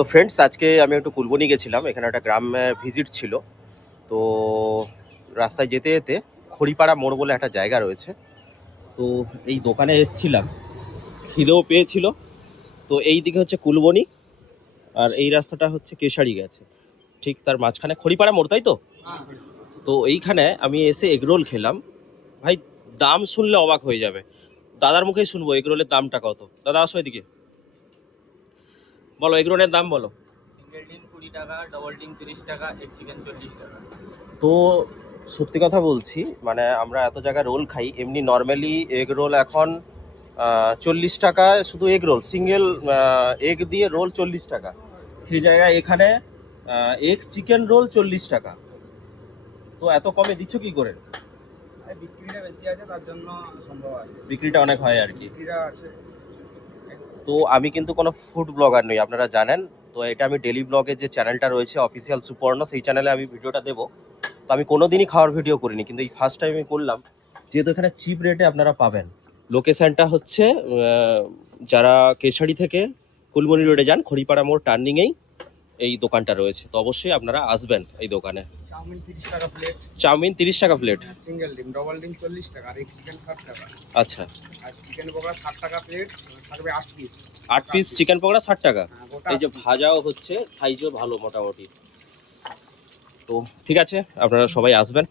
তো ফ্রেন্ডস, আজকে আমি একটু কুলবনি গেছিলাম, এখানে একটা গ্রামের ভিজিট ছিল। তো রাস্তায় যেতে যেতে খড়িপাড়া মোড় বলে একটা জায়গা রয়েছে, তো এই দোকানে এসেছিলাম, খিদেও পেয়েছিল। তো এই দিকে হচ্ছে কুলবনি, আর এই রাস্তাটা হচ্ছে কেশারি গেছে, ঠিক তার মাঝখানে খড়িপাড়া মোড়, তাই তো? তো এইখানে আমি এসে এগরোল খেলাম। ভাই, দাম শুনলে অবাক হয়ে যাবে। দাদার মুখেই শুনবো এগরোলের দামটা কত। দাদা আসো এদিকে, বলো এগরোলের দাম বলো। সিঙ্গেল ডিম 20 টাকা, ডবল ডিম 30 টাকা, এগ চিকেন 40 টাকা। তো সত্যি কথা বলছি, মানে আমরা এত জায়গায় রোল খাই, এমনি নর্মালি এগ রোল এখন 40 টাকায়, শুধু এগ রোল সিঙ্গেল এগ দিয়ে রোল 40 টাকা। সেই জায়গায় এখানে এগ চিকেন রোল 40 টাকা। তো এত কমে দিচ্ছ কি করে? বিক্রিটা বেশি আছে, তার জন্য সম্ভব আছে। বিক্রিটা অনেক হয় আর কি। বিক্রিটা আছে। তো আমি কিন্তু কোনো ফুড ব্লগার নই, আপনারা জানেন। তো এটা আমি ডেলি ব্লগে যে চ্যানেলটা রয়েছে অফিসিয়াল সুপর্ণ, সেই চ্যানেলে আমি ভিডিওটা দেবো। তো আমি কোনোদিনই খাওয়ার ভিডিও করিনি, কিন্তু এই ফার্স্ট টাইম আমি করলাম, যেহেতু এখানে চিপ রেটে আপনারা পাবেন। লোকেশনটা হচ্ছে যারা কেশারি থেকে কুলবনি রোডে যান, খড়িপাড়া মোড় টার্নিংয়েই এই দোকানটা রয়েছে। তো অবশ্যই আপনারা আসবেন এই দোকানে। চাউমিন 30 টাকা প্লেট। চাউমিন 30 টাকা প্লেট। সিঙ্গেল ডিম, ডবল ডিম 40 টাকা, আর এগ চিকেন 60 টাকা। আচ্ছা, আর চিকেন পকোড়া 60 টাকা প্লেট, থাকবে 8 পিস। 8 পিস চিকেন পকোড়া 60 টাকা। হ্যাঁ, গোটা এই যে 8 piece। ভাজাও হচ্ছে, সাইজও ভালো মোটামুটি। তো ঠিক আছে, আপনারা সবাই আসবেন।